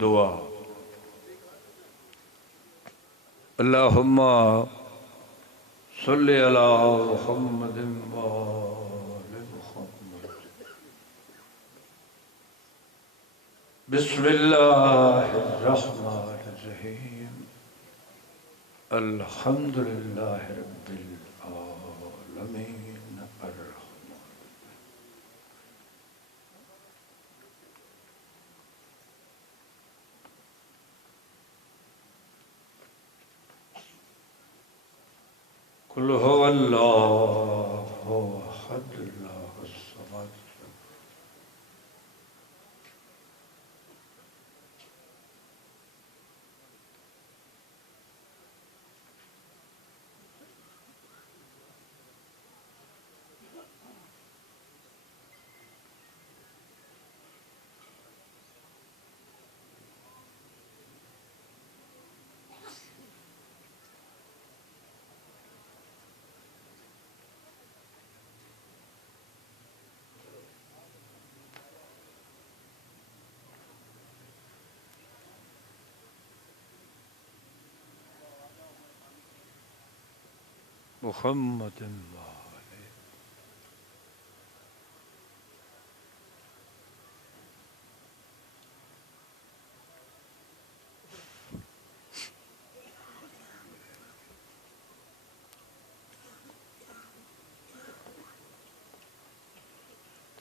دعا اللہم صلی علی محمد وآل محمد بسم اللہ الرحمن الرحیم الحمد للہ رب العالمین الرحمن قل هو اللہ احد اللہ الصمد محمد وآلہ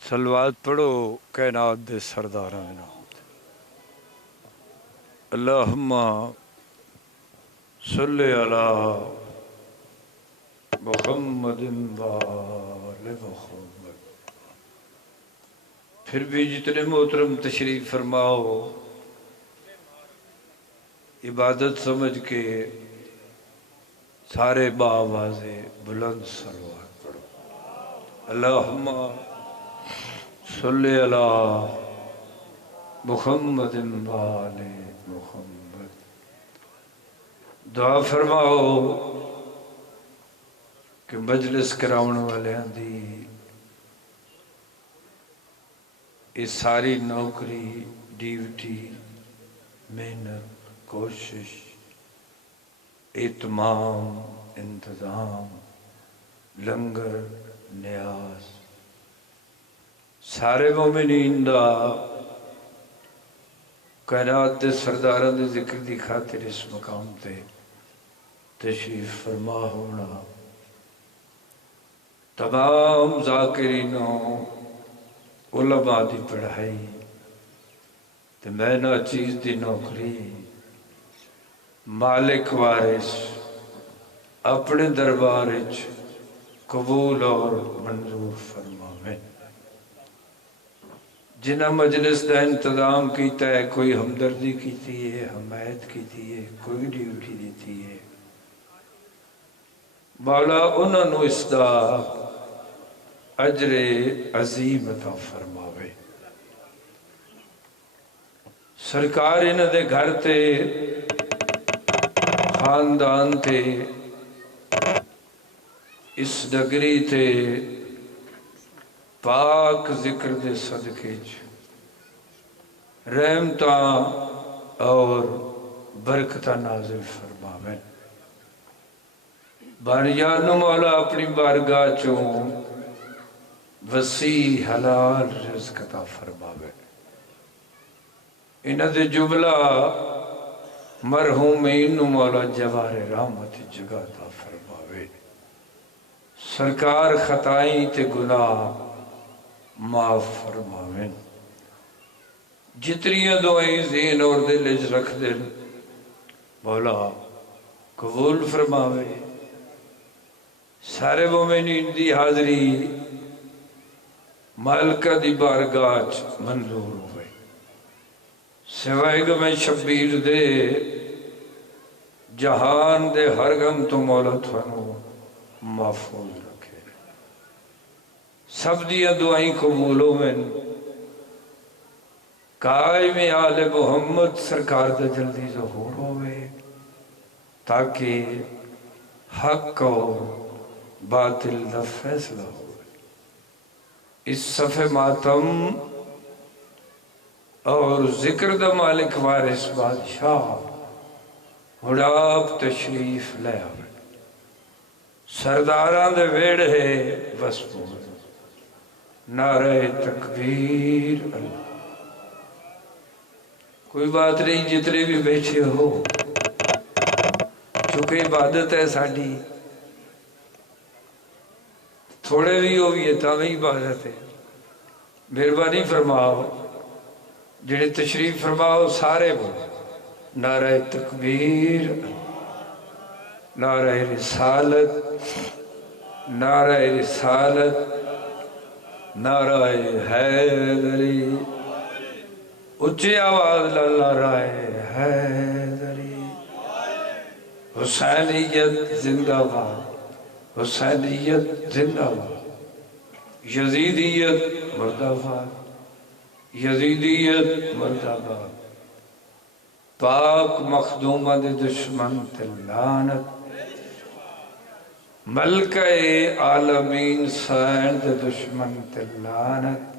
صلوات پڑھو کائنات دے سرداراں دے نام تے اللہم صلی علی محمد وآل محمد۔ پھر بھی جتنے محترم تشریف فرماؤ عبادت سمجھ کے سارے باوازے بلند صلوات پڑھو اللہم صلی علی محمد وآل محمد۔ دعا فرماؤ کہ مجلس کراؤن والے دی یہ ساری نوکری ڈیوٹی محنت کوشش اہتمام انتظام لنگر نیاز سارے مومنین دا کائنات دے سرداراں دے ذکر دی خاطر اس مقام تے تشریف فرما ہونا تمام ذاکرینوں علماء دی پڑھائی تے میں نا چیز دی نوکری مالک وارث اپنے دربار وچ قبول اور منظور فرماویں۔ جنہ مجلس دا انتظام کیتا ہے کوئی ہمدردی کیتی ہے حمایت کیتی ہے کوئی ڈیوٹی دیتی ہے مولا انہوں نے اس دا اجر عظیم عطا فرماوے۔ سرکار انہوں دے گھر تے خاندان تے اس نگری تے پاک ذکر دے صدقے رحمتاں اور برکتاں نازل فرماویں۔ بانیان مولا اپنی بارگاہ چوں وسیع حلال رزق عطا فرماوے۔ انہاں دے جملہ مرحومین مولا جوار رحمت جگہ عطا فرماوے۔ سرکار خطائیں تے گناہ معاف فرماویں۔ جتنی دعائیں ذہن اور دل وچ رکھ دل مولا قبول فرماوے۔ سارے مومنین دی حاضری مالکہ دی بارگاہ منظور ہوئے۔ سوائے غم شبیر دے جہان دے ہر غم تو مولا تھانو محفوظ رکھے۔ سب دیا دعائیں قبول ہوئے۔ قائم آل محمد سرکار دا جلدی ظہور ہوئے تاکہ حق اور باطل دا فیصلہ ہوئے۔ اس صفحہ ماتم اور ذکر دا مالک وارث بادشاہ ہڑاپ تشریف لے آوے سرداراں دے ویڑے وسپور نعرہ تکبیر اللہ کوئی بات نہیں جتنے بھی بیٹھے ہو چونکہ عبادت ہے ساڑھی تھوڑے بھی ہو بھی تاوی عبادت ہے مہربانی فرماؤ جڑے تشریف فرماؤ سارے بولو نعرہ تکبیر نعرہ رسالت نعرہ رسالت نعرہ حیدری اچھی آواز نعرہ حیدری حسینیت زندہ باد حسینیت زندہ باد یزیدیت مردہ باد یزیدیت مردہ باد پاک مخدومہ دے دشمن تلانت ملکہ عالمین سین دے دشمن تلانت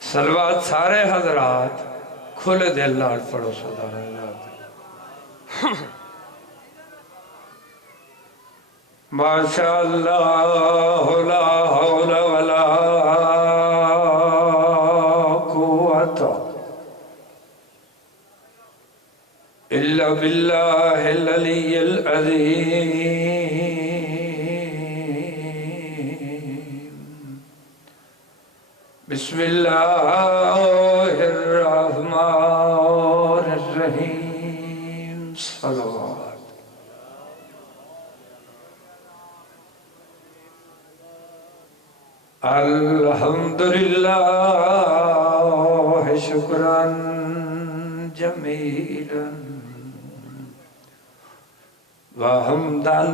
سلوات سارے حضرات کھلے دل لاڑ پڑھو صدا اللہ ماشاء اللہ لا حول ولا قوت الا باللہ العلی العظیم بسم اللہ الرحمن الرحیم صلوات الحمدللہ شکراً جمیلاً وحمداً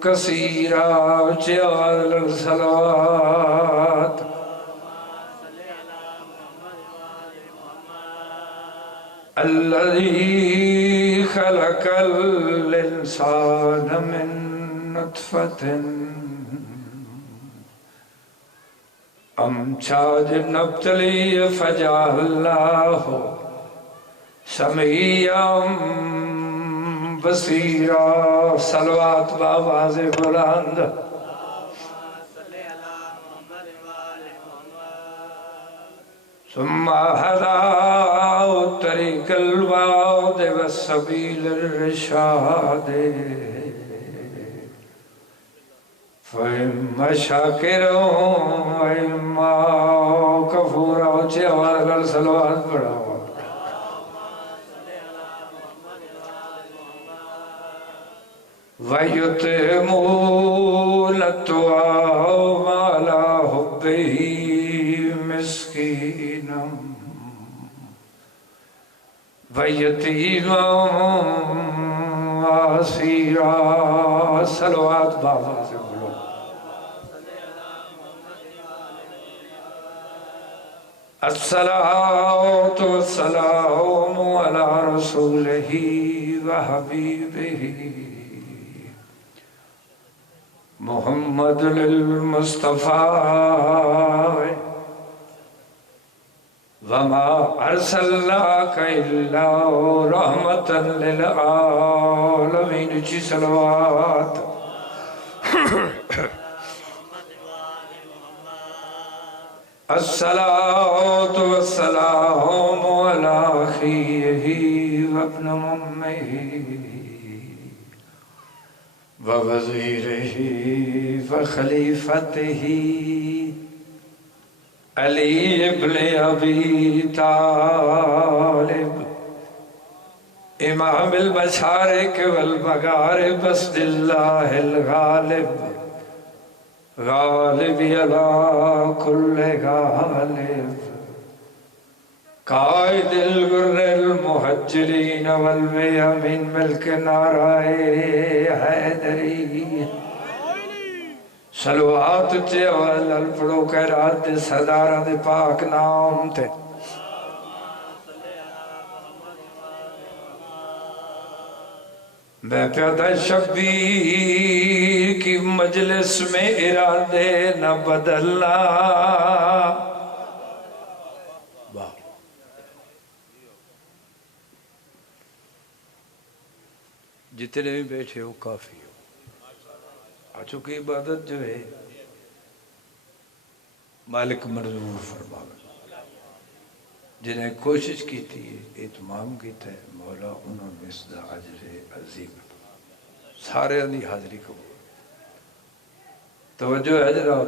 کثیراً جعل الصلاة الذي خلق الإنسان من نطفة أمشاج نبتلي فجعلناه سميعا بصيرا صلوات بآواز بلند ثم هداه الطريق الوعد والسبيل الرشاد فإما شاكرا وإما كفورا اچھی آواز کر صلوات پڑھو وَيُطْعِمُونَ الطَّعَامَ عَلَى حُبِّهِ مسكينا ويتيما واسيرا صلوات بابا سے بولو الصلاة والسلام على رسوله وحبيبه محمد المصطفى وما ارسلناك الا رحمة للعالمين اچھی صلوات الصلاة والسلام على أخيه وابن أمه ووزيره وخليفته علي بن أبي طالب إمام المشارق والمغارب بسد الله الغالب غالب على كل غالب قائد الغر المهجرين والميامين ملك نارائے حیدری صلوات چیوال الپڑو کہرات دے سردارہ دے پاک نام تے میں پیادہ شبیر کی مجلس میں ارادے نہ بدلنا جتنے بھی بیٹھے ہو کافی ہو. چونکہ عبادت جو ہے مالک منظور فرماوے. جنہیں کوشش کی تھی اتمام کیتا ہے مولا انہوں نے اس دا اجر عظیم. سارے دی حاضری کو توجہ ہے جرا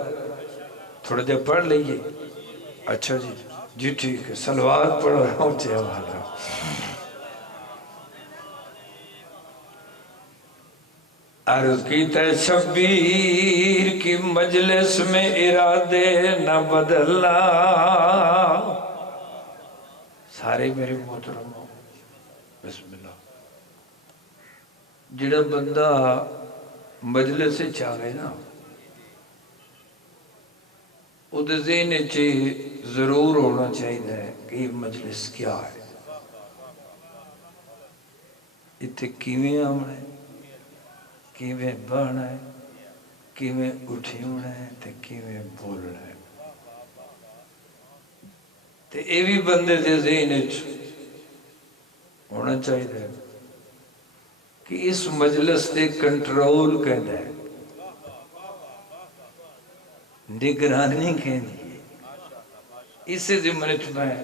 تھوڑے دیر پڑھ لئیے. اچھا جی جی ٹھیک ہے صلوات پڑھو اونچے آواز. عرض کیتا ہے شبیر کی مجلس میں ارادے نہ بدلنا. سارے میرے محترم ہو بسم اللہ. جڑا بندہ مجلس سے چاہے نا وہ ذہن چ ضرور ہونا چاہیے کہ یہ مجلس کیا ہے, اتنے کیویں آنا ہے, کیویں بہنا ہے, کیویں اٹھی ہونا ہے تے کیویں بولنا ہے. تے یہ بھی بندے دے ذہن وچ ہونا چاہیے کہ اس مجلس تے کنٹرول کہندا ہے, نگرانی کہندی ہے. اسی ضمن وچ میں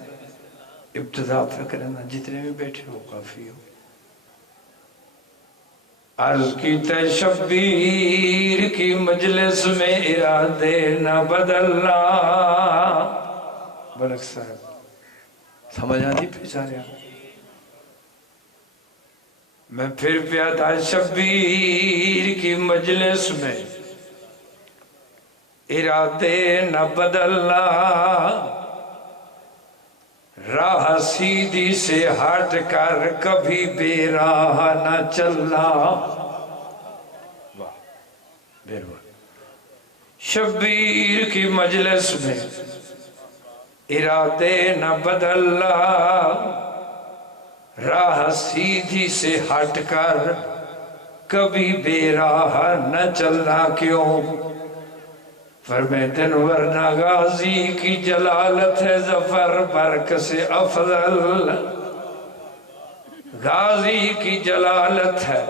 ابتدا پہ کرنا جتنے بھی بیٹھے ہو کافی ہو. عرض کیتا ہے شبیر کی مجلس میں ارادے نہ بدلنا. بلک صاحب سمجھ آتی پہچانے میں پھر پیا تھا شبیر کی مجلس میں ارادے نہ بدلنا. راہ سیدھی سے ہٹ کر کبھی بے راہ نہ چلنا. شبیر کی مجلس میں ارادے نہ بدلنا. راہ سیدھی سے ہٹ کر کبھی بے راہ نہ چلنا. کیوں فرمیتے ہیں ورنہ غازی کی جلالت ہے ظفر برق سے افضل. غازی کی جلالت ہے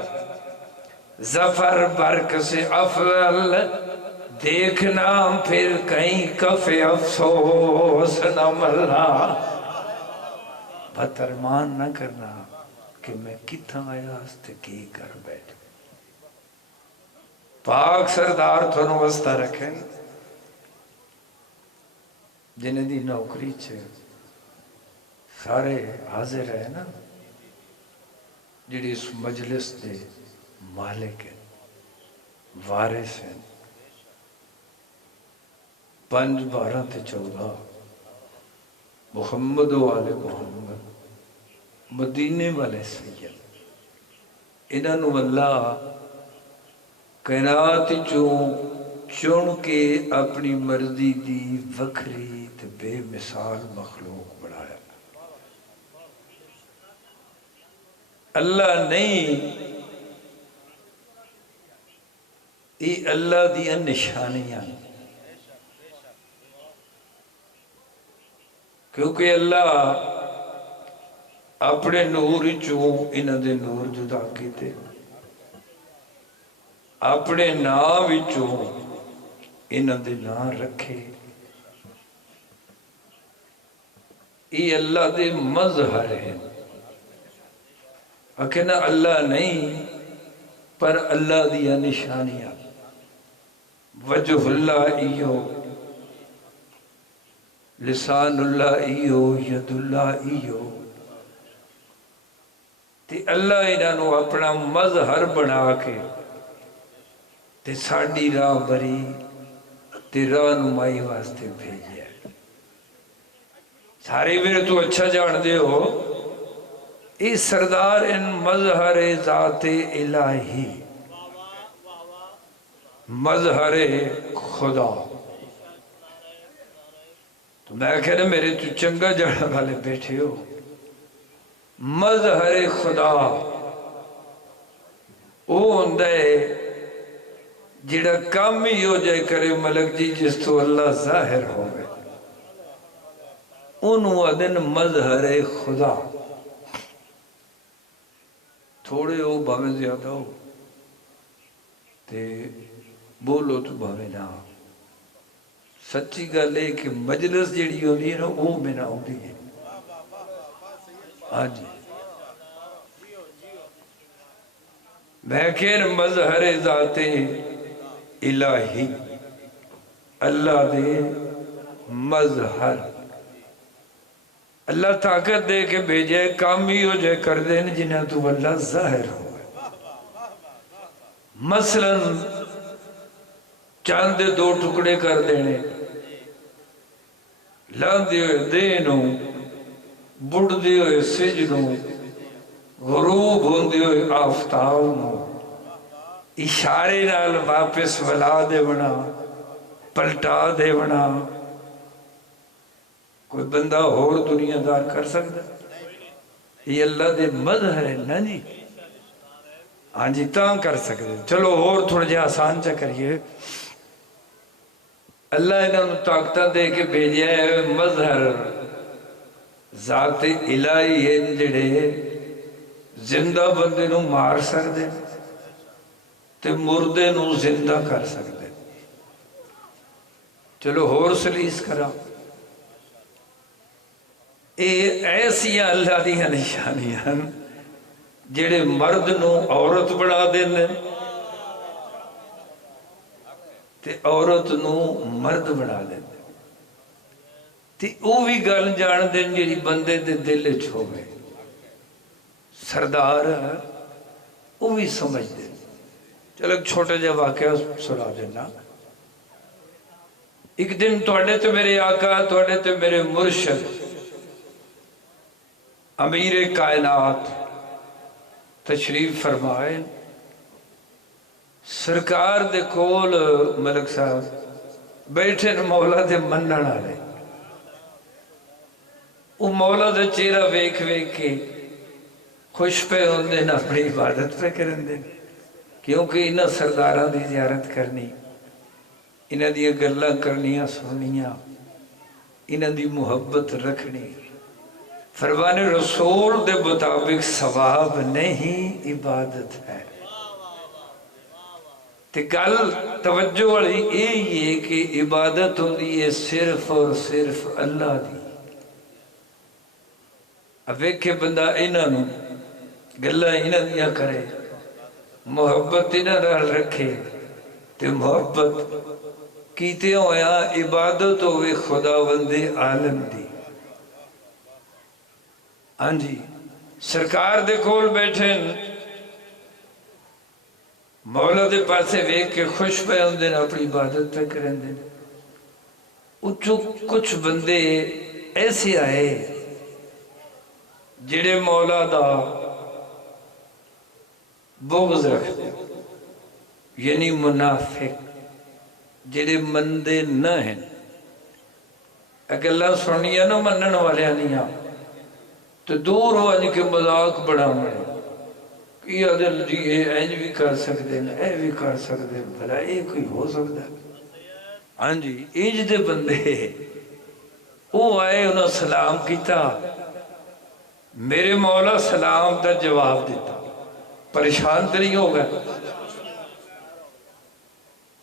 ظفر برق سے افضل. دیکھنا پھر کہیں کف افسوس نہ ملنا. بترمان نہ کرنا کہ میں کتھا آیا ہستے کی کر بیٹھ. پاک سردار تھونوں وسطہ رکھیں جنہیں دی نوکری چھے سارے حاضر ہے نا, جڑی اس مجلس دے مالک ہیں, وارث ہیں. 5 12 تے 14 محمد و آل محمد مدینے والے سید, انہوں اللہ کائنات چون کے اپنی مرضی دی وکھری تے بے مثال مخلوق بڑھایا. اللہ نہیں, یہ اللہ دیا نشانیاں, کیونکہ اللہ اپنے نور چوں انہاں دے نور جدا کیتے, اپنے نام وچوں انہاں دے نام رکھے. یہ اللہ دے مظہر ہیں. اکھنا اللہ نہیں پر اللہ دیا نشانیاں. وجہ اللہ ایو, لسان اللہ ایو, ید اللہ ایو. تے اللہ انہوں اپنا مظہر بنا کے تے ساڑی راہ بری تے راہ نمائی واسطے بھیجیا. سارے میرے تو اچھا جان دے ہو اس سردار ان مظہر ذات الہی, مظہر خدا. تو میں کہنا میرے تو چنگا جانا والے بیٹھے ہو. مظہر خدا وہ ہوندے جڑا کام ہی ہو جائے کرے ملک جی جس تو اللہ ظاہر ہو گئے, انہوں ادن مظہر خدا. تو تھوڑے ہو بھاویں زیادہ ہو تے بولو تو بھاویں نہ. سچی گل ہے کہ مجلس جیڑی ہوندی ہے نا وہ میرا ہوندی ہے. ہاں جی لیکن مظہر ذات الہی اللہ دے مظہر اللہ طاقت دے کے بھیجے کام ہی ہو جائے کر دین جنہیں تو اللہ ظاہر ہو. مثلا چاند دے 2 ٹکڑے کر دینے لاندے ہوئے دینوں بڑھ دے ہوئے سجنوں غروب ہوندے ہوئے آفتابوں اشارے نال واپس ولا دے بنا پلٹا دے بنا. کوئی بندہ اور دنیا دار کر سکتا یہ اللہ دے مظہر ہے نا جی. ہاں جی تاں کر سکتے. چلو اور تھوڑا جہا آسان چا کریے. اللہ انہوں نے طاقتہ دے کے بھیجیا ہے مظہر ذات الہی ہے جڑے زندہ بندے نو مار سکتے تے مردے نو زندہ کر سکتے. چلو اور سلیس کرا. اے ایسی اللہ دیاں نشانیاں جڑے مرد نو عورت بنا دیندے تے عورت نو مرد بنا دیندے تے او بھی گل جان دین جڑی بندے دے دل وچ ہوے. سردار او بھی سمجھ دے. چلو ایک چھوٹا جہا واقعہ سنا دینا. ایک دن تواڈے تے میرے آقا تواڈے تے میرے مرشد امیر کائنات تشریف فرمائے. سرکار دے کول ملک صاحب بیٹھے مولا دے منن والے. وہ مولا دے چہرہ ویکھ ویکھ کے خوش پہ ہوندے نہ اپنی عبادت پہ کرندے کیونکہ انہاں سرداراں دی زیارت کرنی انہاں دی گلاں کرنیاں سننیاں انہاں دی محبت رکھنی فرمان رسول دے مطابق ثواب نہیں عبادت ہے. تے گل توجہ والی یہی ہے کہ عبادت ہوندی ہے صرف اور صرف اللہ دی. اب ویکھے بندہ انہاں نو گلاں انہاں دیاں کرے محبت انہاں نال رکھے تے محبت کیتے ہویا عبادت ہوئے خداوند عالم دی. ہاں جی سرکار دے کول بیٹھے مولا دے پاسے ویکھ کے خوش پہ ہوندے نے اپنی عبادت پہ کرندے. اچھو کچھ بندے ایسے آئے جڑے مولا دا بغض رکھتے یعنی منافق جڑے مندے نہ ہیں. اگر اللہ سنیا نہ منن والے نہیں آ تو دور ہو جی کہ مذاق بڑا میں یہ عدل جی اینج بھی کر سکتے ہیں اے بھی کر سکتے ہیں بھلا اے کوئی ہو سکتا ہے. ہاں جی اینج دے بندے وہ آئے انہوں سلام کیتا میرے مولا سلام دا جواب دیتا. پریشان تو نہیں ہو گئے.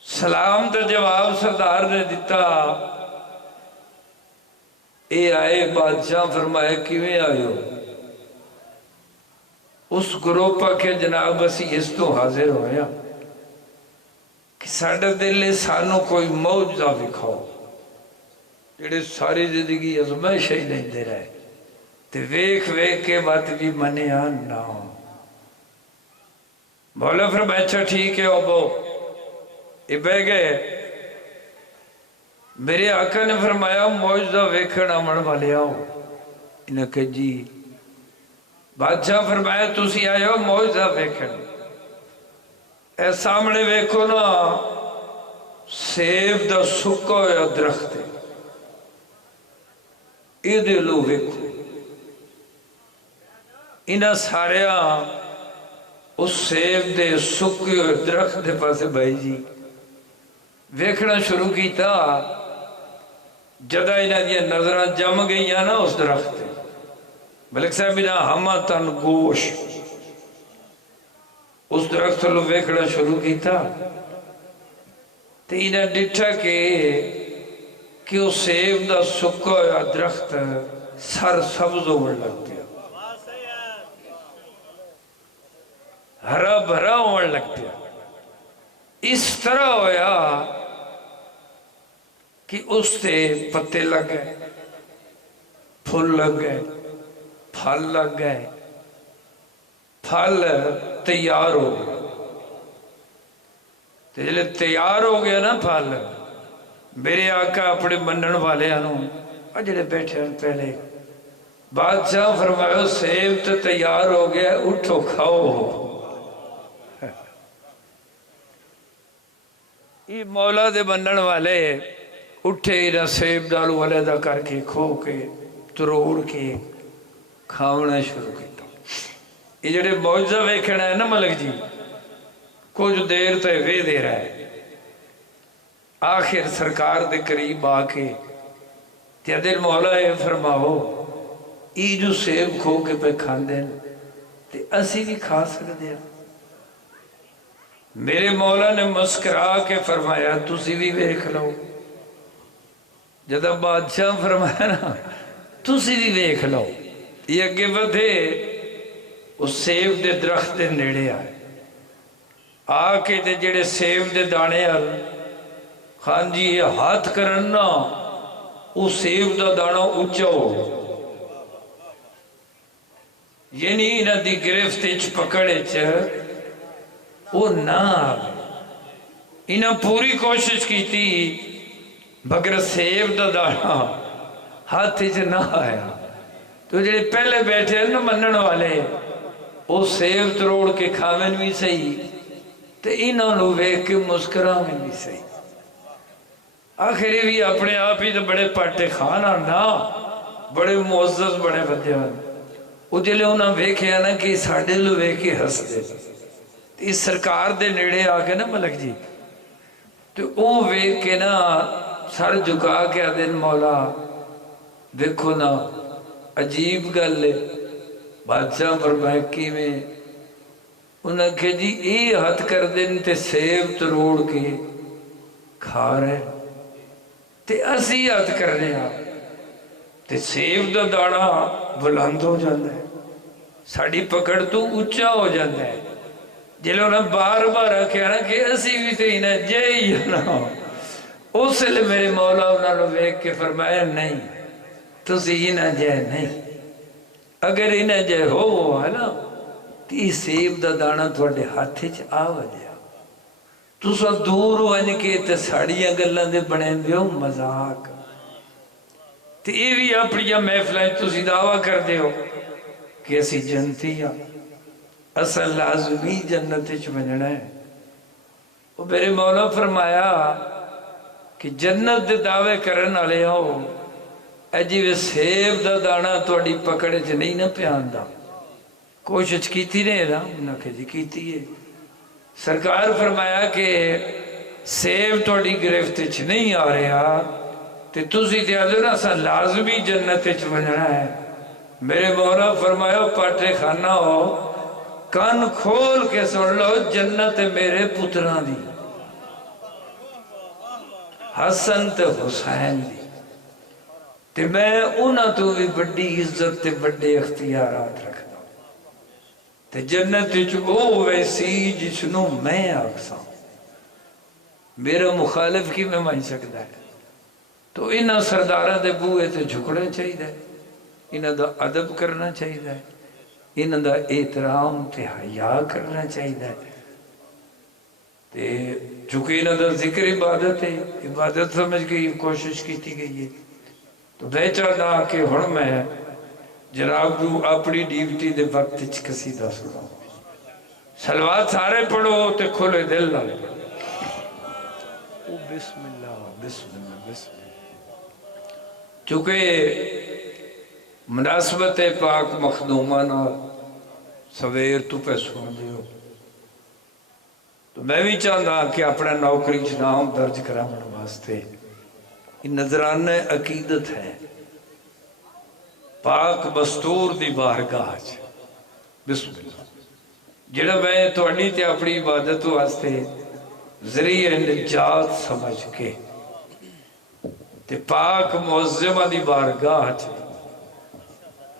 سلام دا جواب سردار نے دیتا. اے آئے بادشاہ فرمایا کیویں آئے ہو. اس گروپا کے جناب اسی اس تو حاضر ہویا کہ ساڑھا دلے سانو کوئی موجزہ بکھاؤ جڑے ساری زندگی ازمائش ہی نہیں دے رہے تے ویکھ ویکھ کے بات بھی منیا نہ ہو. مولا فرمایا اچھا ٹھیک ہے ابو یہ بہ گئے. میرے آقا نے فرمایا موجزہ ویکھن آمن والے آؤ. انہوں نے کہا جی. بادشاہ فرمایا تسی آئے ہو موجزہ ویکھن. اے سامنے ویکھو نا سیب دا سکا یا درخت ہے یہ دے لو ویکھو. انہاں سارے اس سیب دے سکے ہوئے درخت دے پاسے بھائی جی ویکھنا شروع کیتا. جدہ انہاں دیا نظران جم گئی نا اس درخت ملک صاحب انہاں ہمہ تن گوش اس درخت نو ویکھنا شروع کیتا تے انہاں ڈٹھا کہ اس سیب دا سکا ہوا درخت سر سبز ہون لگ پیا، ہرا بھرا ہون لگ پیا۔ اس طرح ہویا کہ اس سے پتے لگ گئے، پھول لگ گئے، پھل لگ گئے، پھل تیار ہو گئے۔ جلے تیار ہو گیا نا پھل، میرے آقا اپنے منن والے جڑے بیٹھے ہیں پہلے، بادشاہ فرمایا سیب تو تیار ہو گیا، اٹھو کھاؤ۔ یہ مولا دے منن والے اٹھے نہ سیب ڈالو علیحدہ کر کے کھو کے تروڑ کے کھاونا شروع کیتا۔ یہ جڑے معجزہ ویکھنا ہے نا ملک جی، کچھ دیر تے وے دے رہا ہے، آخر سرکار دے قریب آ کے دل مولا ہے فرماؤ یہ جو سیب کھو کے پہ کھاندے ہیں تے اسی بھی کھا سکتے ہیں۔ میرے مولا نے مسکرا کے فرمایا تسی بھی ویکھ لو۔ جدہ بادشاہ فرمایا نا تسی بھی ویکھ لو، یہ اگے بدھے اس سیب دے درخت دے نیڑے آئے، آ کے تے جڑے سیب دے دانے آل خان جی یہ ہاتھ کرنا اس سیب دا دانا اچھا ہو، یعنی انہاں دی گرفت اچ پکڑے چ وہ نہ آگے۔ انہاں پوری کوشش کی تھی مگر سیب دا دانا ہاتھ اچ نہ آیا۔ تو جڑے پہلے بیٹھے ہیں نا منن والے وہ سیب تروڑ کے کھاویں بھی صحیح تے انہوں نے ویکھ کے مسکراویں بھی صحیح۔ آخری بھی اپنے آپ ہی تو بڑے پاٹے کھانا نا، بڑے معزز بڑے بندے ہیں۔ وہ جلے انہاں ویکھے نا کہ ساڑھے لو ویکھے ہس دے، اس سرکار دے نیڑے آگے نا ملک جی، تو وہ ویکھ کے نا سر جھکا کے دن مولا دیکھو نا عجیب گل ہے۔ بادشاہ فرمایا کی میں انہاں کہ جی یہ ہاتھ کر دن تے سیب تروڑ کے کھا رہے تے اسی ہاتھ کر رہے ہیں تے سیب دا دانا بلند ہو جاندہ ہے، ساڑی پکڑ تو اچھا ہو جاندہ ہے۔ جلے انہاں بار بار کہا نا کہ اسی بھی تے انہیں جے ہی نا، اس لئے میرے مولا انہاں نے ویکھ کے فرمایا نہیں تسی انہیں جے نہیں، اگر انہیں جے ہو ہے نا تی سیب دا دانا تھوڑے ہاتھے چ آوہ جیا، تسا دور ون کے تے ساڑیاں گلان دے بنے دیو مذاق، تے یہ بھی اپنی محفلیں تسی دعویٰ کر دیو کہ اسی جنتی یا اصل لازمی جنت چ بننا ہے۔ وہ میرے مولا فرمایا کہ جنت دے دعوے کرن والے ہو اے جی وے سیب دا دانا تھوڑی پکڑے چ نہیں نہ پیاندا، کوشش کیتی نہیں نا؟ انہاں کہ جی کیتی ہے۔ سرکار فرمایا کہ سیب تھوڑی گرفت چ نہیں آ رہا تے تسی تے آدھو نا سا لازمی جنت چ بننا ہے۔ میرے مولا فرمایا پاٹے خانہ ہو کان کھول کے سن لو جنت میرے پتران دی، حسن تے حسین دی، تے میں انہاں تو بھی بڑی عزت تے بڑے اختیارات رکھتا ہوں، تے جنت جو ویسی جسنو میں آکسا ہوں، میرا مخالف کی میں مانی سکتا ہے۔ تو انہاں سردارہ دے بوئے تے جھکڑے چاہیے، انہاں دا ادب کرنا چاہیے، انہاں دا احترام تے حیا کرنا چاہیے، تے چونکہ انہاں دا ذکر عبادت ہے، عبادت سمجھ کے یہ کوشش کی تھی گئی ہے۔ تو بیچانا کہ ہن میں جناب جو اپنی ڈیوٹی دے وقت قصیدہ سنا، سلوات سارے پڑھو تے کھلے دل نہ لگے۔ بسم اللہ بسم اللہ بسم اللہ۔ چونکہ مناسبت پاک مخدومانہ سویر تو پہ سن دیو، تو میں بھی چاہتا کہ اپنا نوکری نام درج کرانے واسطے یہ نظرانہ عقیدت ہے پاک مستور دی بارگاہ۔ بسم اللہ جڑا میں تھوڑی تے اپنی عبادت واسطے ذریعہ نجات سمجھ کے تے پاک معظمہ دی بارگاہ چ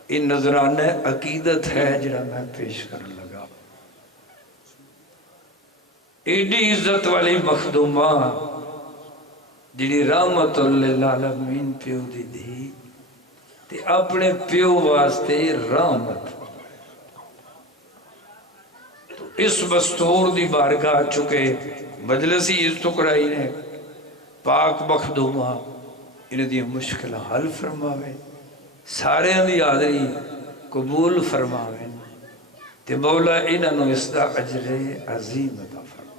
یہ نظرانہ عقیدت ہے جڑا میں پیش کرن لگا. ایڈی عزت والی مخدومہ جڑی رحمت للعالمین پیو دی دھی تے اپنے پیو واسطے رحمت تو اس مستور دی بارگاہ چکے مجلسی اس ٹکڑائی نے پاک مخدومہ انہیں دی مشکل حل فرماوے سارے دی حاضری قبول فرماوے تے مولا انہوں اس دا اجر عظیم عطا فرما.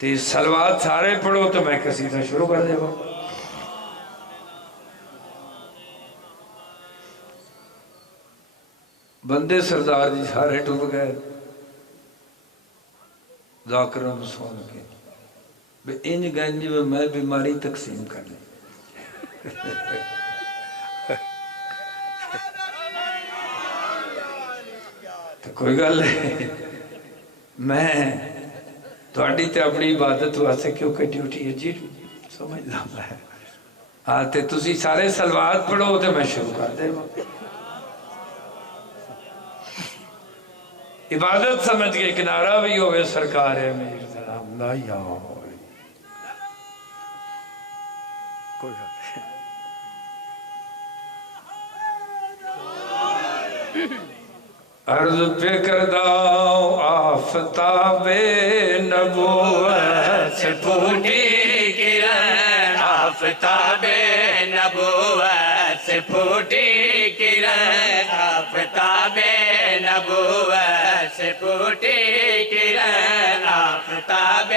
تے صلوات سارے پڑھو تو میں قصیدہ شروع کر دے گا. بندے سردار جی سارے ٹوٹ گئے ذاکروں سن کے بے انج گنج میں بیماری تقسیم کر لی. تو کوئی گل نہیں میں تھوڑی تے اپنی عبادت واسطے کیونکہ ڈیوٹی ہے جی سمجھ لا میں ہاں تے تسی سارے صلوات پڑھو تے میں شروع کر دے گا. عبادت سمجھ کے کنارہ بھی ہوئے سرکار ہے میر سلام لا یا کوئی عرض پہ کرداؤ آفتاب نبوت سے پھوٹی کرن آفتاب نبوت سے پھوٹی کرن آفتاب نبوت سے پھوٹی کرن آفتاب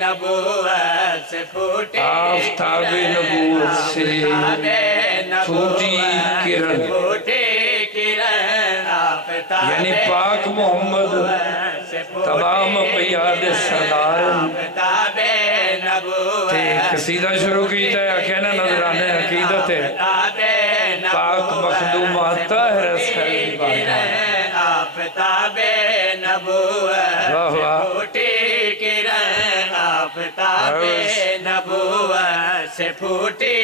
نبوت سے پھوٹی آفتاب نبوت سے پھوٹی کرن یعنی پاک محمد تمام قیاد سردار تے قصیدہ شروع کیتا ہے اکھینا نظرانے عقیدت ہے پاک مخدومہ طاہر سہل بارگاہ آفتاب نبوت سے پھوٹی کرن آفتاب نبوت سے پھوٹی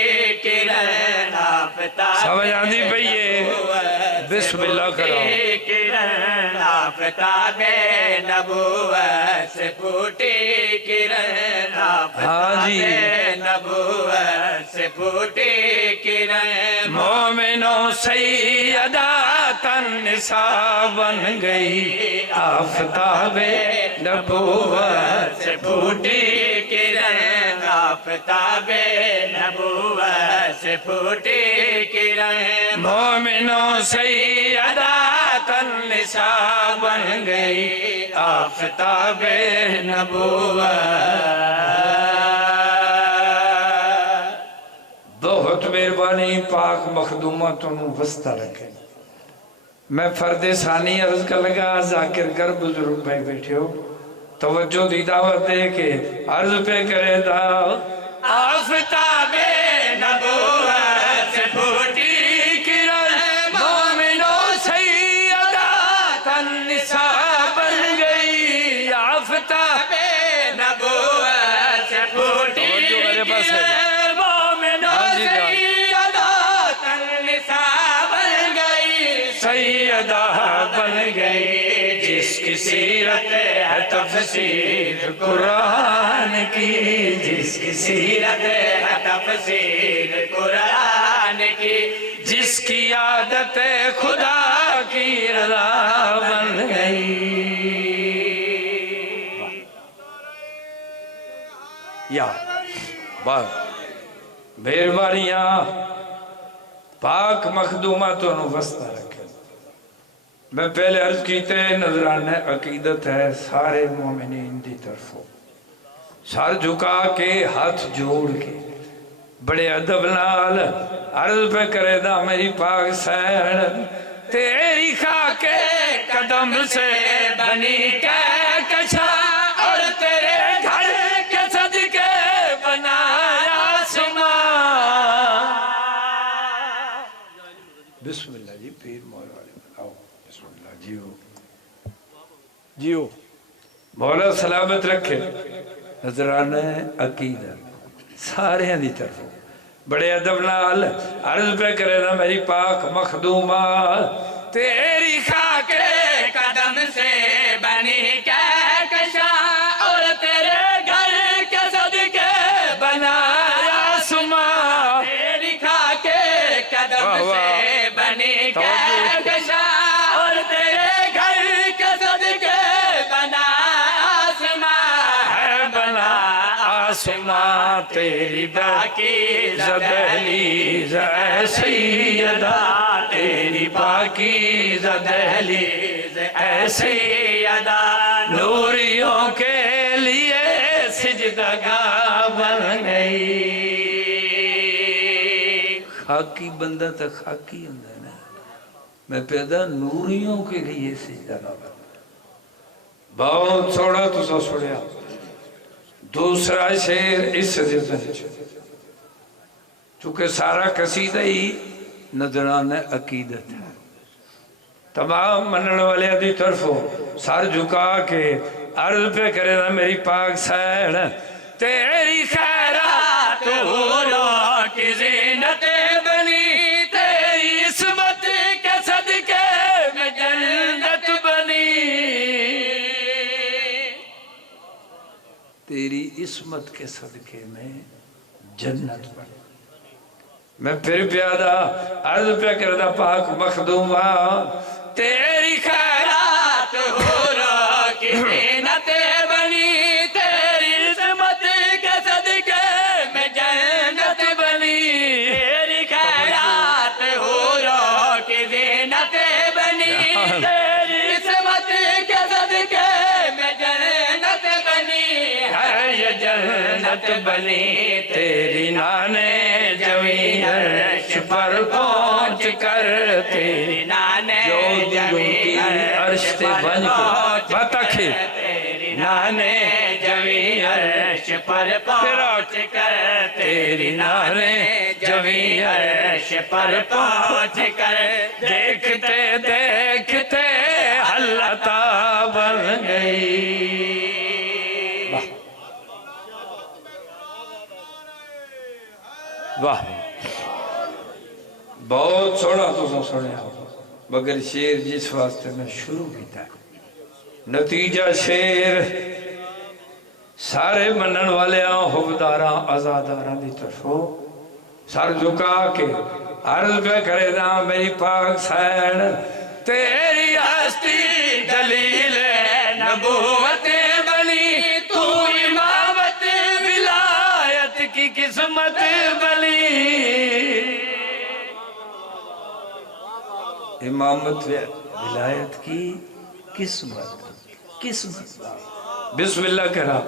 کرن آفتاب سمجھ آندھی پئیے بسم اللہ کرو آفتاب نبوت سے پھوٹی کرن آفتاب نبوت سے پھوٹی کرن مومنوں سیدات النساء بن گئی آفتاب نبوت سے پھوٹی کرن آفتاب نبوت سے پھوٹی کرن مومنوں سیدات النساء بن گئی آفتاب نبوت. بہت مہربانی پاک مخدومہ تنوں وسطہ رکھے. میں فرد ثانی عرض کا لگا ذاکر کر بزرگ بھائی بیٹھے ہو توجہ دی دعوت دے کے عرض پہ کرے دا آفتاب نبوت سے پھوٹی کرن مومنوں سیدات النساء بن گئی آفتاب نبوت سے پھوٹی کرن مومنوں سیدات النساء بن گئی سیدہ بن گئی جس کی سیرت ہے تفسیر قرآن کی جس کی سیرت ہے تفسیر قرآن کی جس کی عادت خدا کی رضا بن گئی. یا مہربانیاں پاک مخدوماتوں وسطہ رکھے. میں پہلے عرض کیتے نظرانہ عقیدت ہے سارے مومنین دی طرفوں سر جھکا کے ہاتھ جوڑ کے بڑے ادب نال عرض پہ کرے دا میری پاک سین تیری خاک قدم سے بنی کے کچھا اور تیرے گھر کے صدقے بنایا سما. بسم اللہ جی پیر مولا والے بتاؤ بسم اللہ جیو جیو مولا سلامت رکھے نظرانہ عقیدت سارے دی طرف بڑے ادب نال عرض پہ کرے نا میری پاک مخدومہ تیری خاک قدم سے بنی کہکشاں اور تیرے گھر کے صدقے بنایا آسماں تیری خاک قدم سے بنی کہکشاں اور تیرے گھر کے صدقے بنایا آسماں ہے بنا آسماں تیری پاکیزہ دہلیز اے سیدہ تیری پاکیزہ دہلیز اے سیدہ نوریوں کے لیے سجدگاہ بن گئی خاکی بندہ تا خاکی ہوندہ ہے نا میں پیدا نوریوں کے لیے سجدگاہ بن بہت سوڑا تو سو سوڑیا دوسرا شعر اس سے چونکہ سارا قصیدہ ہی نظرانہ عقیدت ہے تمام منن والے دی طرفوں سر جھکا کے عرض پہ کرے نا میری پاک سین تیری خیرات حوروں کی زینت بنی تیری عصمت کے صدقے میں جنت بنی تیری عصمت کے صدقے میں جنت بنی میں پھر پیادہ عرض پہ کردہ پاک مخدومہ تیری خیرات حوروں کی زینت بنی تیری عصمت کے صدقے میں جنت بنی تیری خیرات حوروں کی زینت بنی تیری عصمت کے صدقے میں جنت بنی ہے یہ جنت بنی تیری نانے جویں عرش پر پہنچ کر تیری نانے جویں عرش تے بن کے بات آکھے تیری نانے جویں عرش پر پہنچ کر تیری نانے جویں عرش پر پہنچ کر دیکھتے دیکھتے حلتا بن گئی واہ بہت سوڑا تو سو سوڑیا مگر شیر جس واسطے میں شروع کیتا ہے نتیجہ شیر سارے منن والے حبداراں ازاداراں دی طرفوں سر جھکا کے عرض پہ کرے نا میری پاک سین تیری ہستی دلیل نبوت بنی تو امامت ولایت کی قسمت بنی امامت ولایت کی قسمت بسم اللہ کرا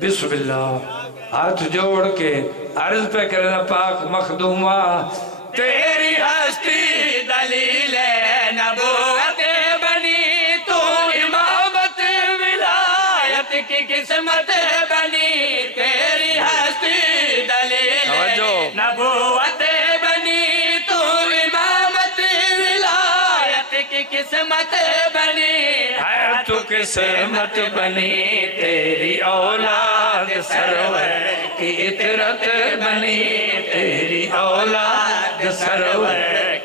بسم اللہ ہاتھ جوڑ کے عرض پہ کرنا پاک مخدومہ تیری ہستی دلیل نبوت بنی تو امامت ولایت کی قسمت بنی تیری ہستی دلیل نبوت بنی تو امامت ولایت کی قسمت بنی ہے تو قسمت بنی تیری اولاد سرور کی عطرت بنی تیری اولاد سرور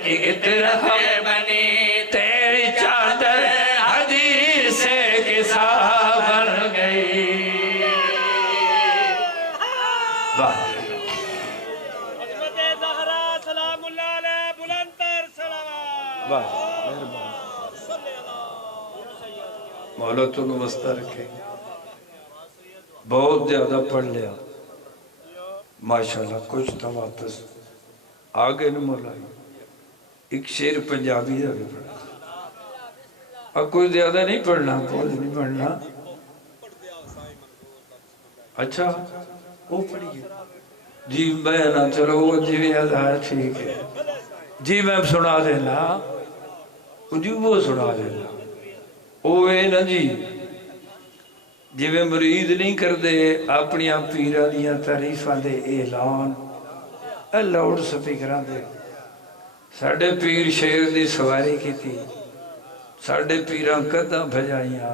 کی عطرت بنی تیری چادر حدیث کسا بن گئی واہ حضرت زہرا سلام اللہ علیہ بلندر سلام واہ مولا تو نمستہ رکھے بہت زیادہ پڑھ لیا ماشاءاللہ کچھ تواتس آگے نہ مولائی ایک شیر پنجابی دا بھی پڑھا اب کوئی زیادہ نہیں پڑھنا بہت نہیں پڑھنا اچھا وہ پڑھیے جی میں نہ چلو وہ جی بھی ہے ٹھیک ہے جی میں سنا دینا جی وہ سنا دینا اوے نا جی جی میں مرید نہیں کر دے اپنی پیرہ دیا تعریفہ دے اعلان لاؤڈ سپیکراں دے ساڑھے پیر شیر دی سواری کی تھی ساڑھے پیراں قداں بھجائیاں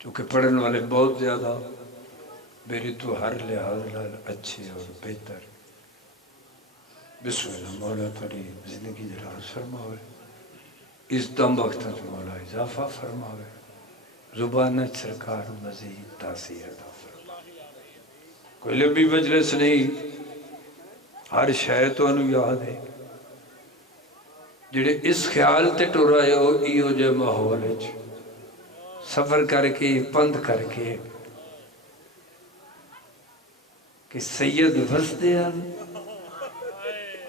چونکہ پڑھنے والے بہت زیادہ، میری تو ہر لحاظ لال اچھے اور بہتر. بسم اللہ. مولا تھوڑی زندگی دراز فرماوے، اس دم وقت مولا اضافہ فرماوے، زبان سرکار مزید تاثیر عطا فرماوے. کوئی لمبی مجلس نہیں، ہر شے تانوں یاد ہے. جڑے اس خیال تے ٹر آئے ہو ایو جے ماحول وچ سفر کر کے پند کر کے کہ سید وسدے ہیں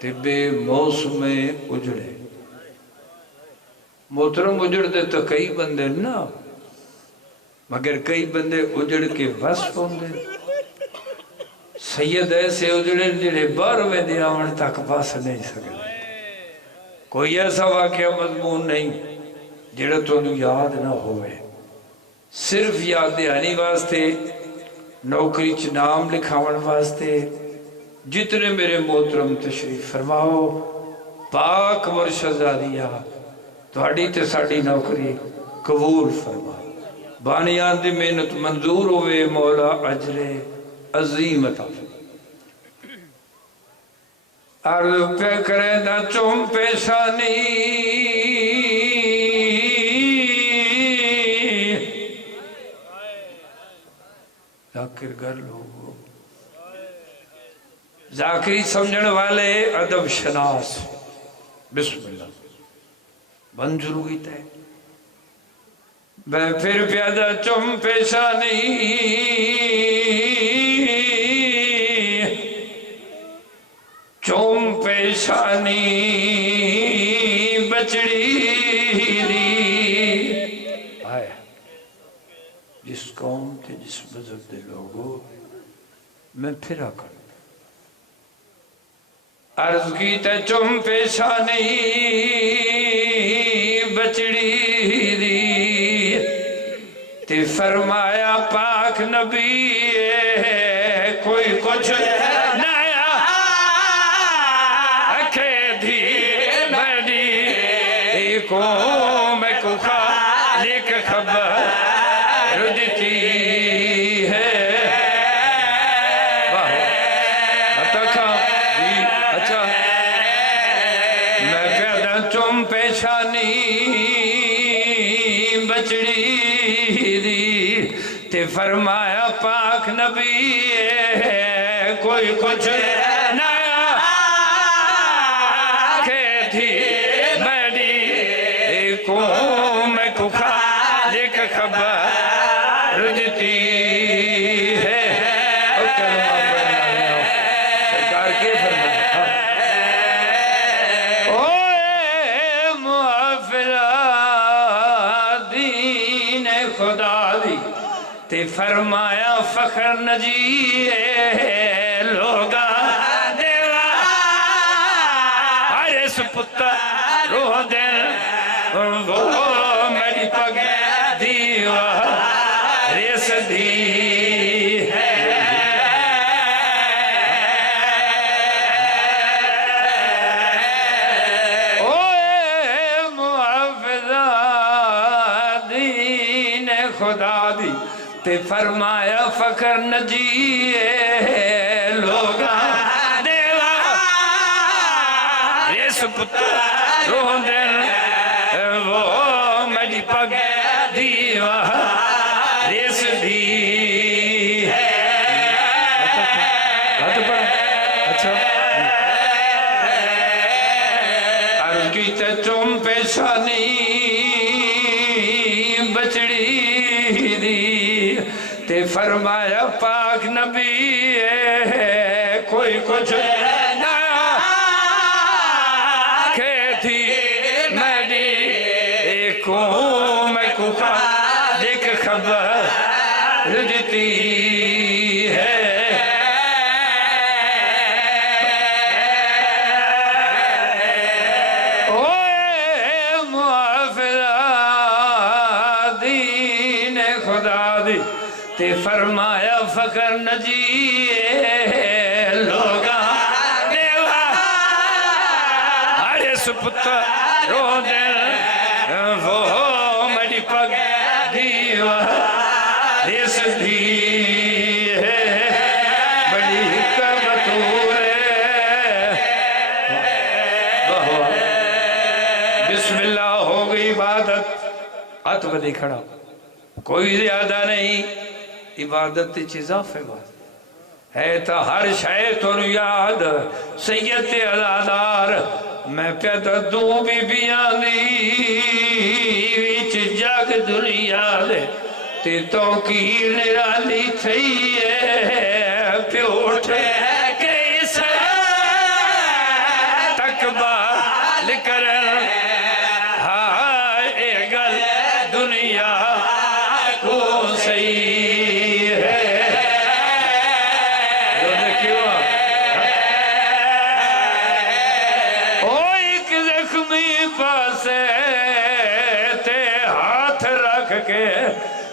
تے بے موسم اجڑے. محترم اجڑ دے تو کئی بندے نا، مگر کئی بندے اجڑ کے وصف ہوندے. سید ایسے اجڑے جڑے 12ویں دے آون تک پاس نہیں سکتے. کوئی ایسا واقعہ مضمون نہیں جڑا تانوں یاد نہ ہوئے. صرف یاد دہانی واسطے، نوکری چ نام لکھاون واسطے. جتنے میرے محترم تشریف فرماؤ، پاک مرشد عالیہ تہاڈی تے ساڈی نوکری قبول فرما. بانیان دی محنت منظور ہوئے، مولا اجر عظیم عطا فرما. عرض پہ کرے دا چوم پیشانی، ذاکر گر لوگو، ذاکری سمجھن والے ادب شناس. بسم اللہ. منظور ہوئی تے میں پھر پیادہ چوم پیشانی، چوم پیشانی بچڑی دی. آئے جس قوم تے جس مذہب دے لوگوں میں پھرا کر عرض کی تے چوم پیشانی بچڑی دی. تے فرمایا پاک نبی کوئی کچھ میں کو خالق خبر دیتی ہے. اچھا میں پیدا چوم پیشانی بچڑی دی. تے فرمایا پاک نبی کوئی کچھ نیا کہتی میں کو خالق خبر دیتی ہے. سرکار کے فرمایا اوے محافظہ دین خدا دی. تے فرمایا فخر نجی لوگا دیوا ہر اس پتر روح دل وہ میری پگ دیوا ریس دی ہے. اوے محافظہ دین خدا دی. تے فرمایا فخر نجی لوگا دیوا ریس پتر روح دل وہ میری پگ دیوا ریس دی ہے. اچھا عرض کی تے چوم پیشانی بچڑی دی. تے فرمایا پاک نبی کوئی کچھ نیا کہتی میں کو خالق خبر دیتی ہے. اوے محافظہ دین خدا دی. تے فرمایا فخر نجی لوگا دیوا ہر اس پتر رو دل وہ میری پگ دیوا اس دی ہے بڑی بطول بسم اللہ ہو گئی عبادت ہاتھ بدی کھڑا کوئی زیادہ نہیں عبادت اضافے بات ہے تو ہر شے تو یاد سید عزادار میں پیدا دوں بی بیان دی وچ جگ دنیا دے تے توقیر نرالی تھی ہے پیوٹھے کیس تکبال کرن ہائے اے گل دنیا کو صحیح ہے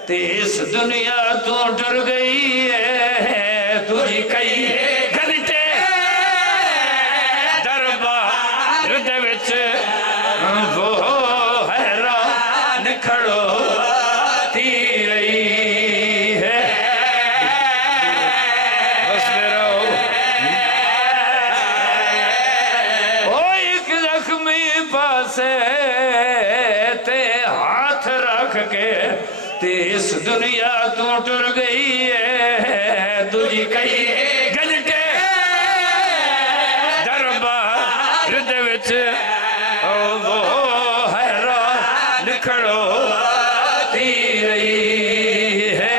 تے اس دنیا تو ڈر گئی ہے تجھی کئی گھنٹے دربار دے وچ وہ حیران کھڑو تھی رہی ہے بس رہو او ایک زخمی پاسے تے ہاتھ رکھ کے تے اس دنیا تو ٹر گئی ہے تجھی کئی گھنٹے دربار دے وچ وہ حیران کھڑو تھی رہی ہے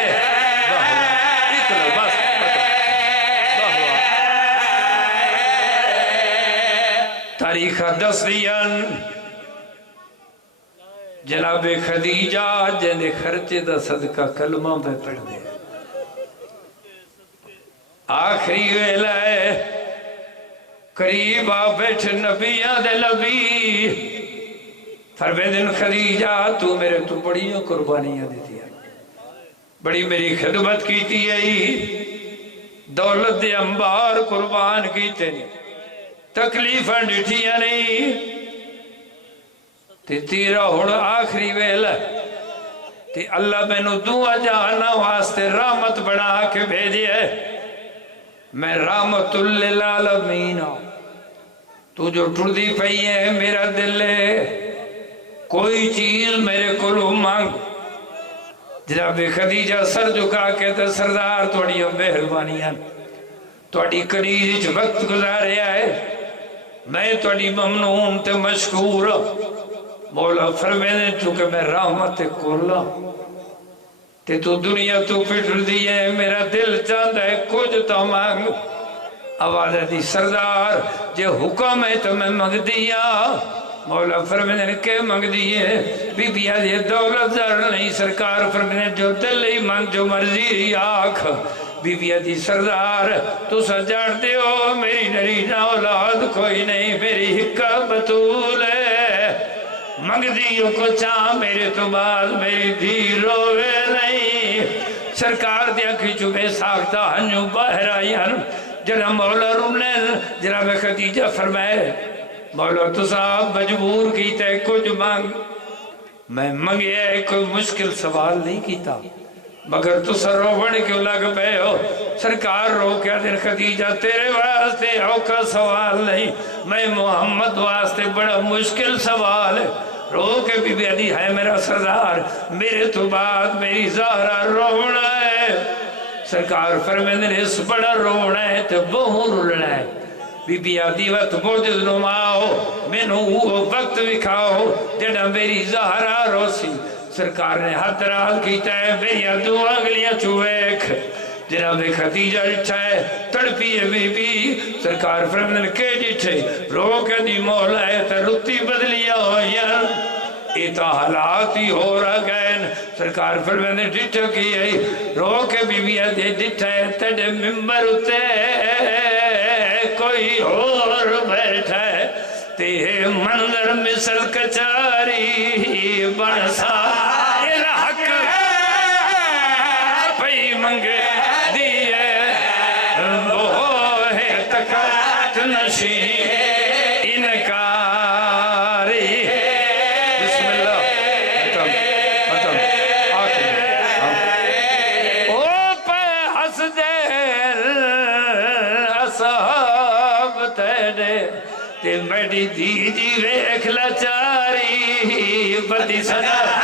تاریخ دس دیان جناب خدیجہ جن خرچے دا صدقہ کلمہ پہ پڑھ دے آخری ویلہ ہے قریب آ بیٹھ نبیاں دے نبی فرمیدن خدیجہ تو میرے تو بڑیوں قربانیاں دیتی ہے بڑی میری خدمت کیتی ہے دولت دے انبار قربان کیتے نہیں تکلیفاں ڈٹھیاں نہیں تے تیرا ہوڑ آخری ویلا تے اللہ میں نو دعا جانا واسطے رحمت بنا کے بھیجے میں رحمت للعالمین تو جو ٹردی پئی ہے میرا دل ہے کوئی چیز میرے کو مانگ جناب خدیجہ سر جھکا کے تے سردار توڑی مہربانیاں توڑی کنیز وقت گزارے آئے میں توڑی ممنون تے مشکور مولا فرمینے چونکہ میں رحمت کولا تے تو دنیا تو پٹر دیئے میرا دل چاہتا ہے کچھ تو مانگ آواز دی سردار جے حکم ہے تو میں مانگ دیا مولا فرمینے کے مانگ دیئے بی بی آدھی دولت زر نہیں سرکار فرمینے جو دل ہی مانگ جو مرضی آنکھ بی بی آدھی سردار تو سجاڑ دے ہو میری نرینا اولاد کوئی نہیں میری حکا بطول ہے مانگ دیو کو چاہ میرے تو بعد میری دھی روے نہیں سرکار دیا کی چوبے ساکتا ہنیو باہر آئیاں جنہ مولا رونین جناب خدیجہ فرمائے مولا تو صاحب مجبور کیتا ہے کچھ مانگ میں مانگیا ہے کوئی مشکل سوال نہیں کیتا مگر تو سر روڑ کیوں لگ پہ ہو سرکار رو کیا دن خدیجہ تیرے واسطے اوکا سوال نہیں میں محمد واسطے بڑا مشکل سوال ہے رو کے بی بی علی ہے میرا سردار میرے تو بعد میری زہرہ رونا ہے سرکار فرمینے اس بڑا رونا ہے تو بہو رولنا ہے بی بی علی وقت موجود نماؤ مینو وہ وقت وکھاؤ جڑا میری زہرہ روسی سرکار نے ہاتھ راز کیتا ہے میری دو اگلیاں چویک جناب خدیجہ ڈٹھا ہے تڑپی ہے بی بی سرکار فرمینے کے ڈٹھے رو کے دی مولا ہے تا رتی بدلیا ہویا ایتا حالات ہی ہو رہا گئن سرکار فرمینے ڈٹھا کی ہے رو کے بی بی دے ڈٹھا ہے تڑے ممبر اتے کوئی اور بیٹھا ہے تے منظر مثل کچاری بنسا الحق پئی منگے نشی انکاری بسم اللہ ختم ختم تے میری دی جی ویکھ لاچاری بدی سزا